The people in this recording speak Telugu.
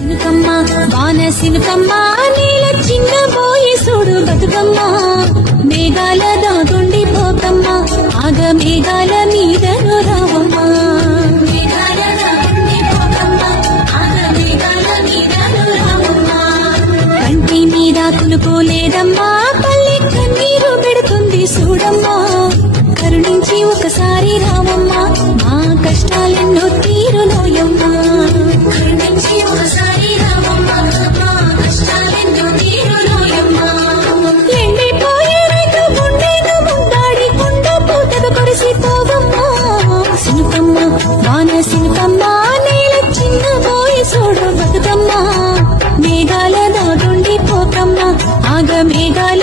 సినుకమ్మ వాన సినుకమ్మ నీల చిన్న పోయి చూడు బతుకమ్మ మేఘాల దాగుండి పోకమ్మ ఆగ మేఘాల మీదను రావమ్మ మేఘాల దాగుండి పోకమ్మ ఆగ మేఘాల మీదను రావమ్మ కంటి మీద కునుకోలేదమ్మా పల్లె కన్నీరు పెడుతుంది చూడమ్మా కరుణించి ఒకసారి రావమ్మ మా కష్టాలెన్నో తీరులోయమ్మా కరుణించి ఒకసారి రావమ్మ మా కష్టాలెన్నో తీరులోయమ్మా ఎండిపోయే రైతు గుండెను ముందాడి కుండ పూతకు కొరిసిపోవమ్మా సినుకమ్మ వాన సినుకమ్మ నేల చిన్న పోయి చూడు బతుకమ్మ మేఘాల దాగుండి పోకమ్మ ఆగ మేఘాల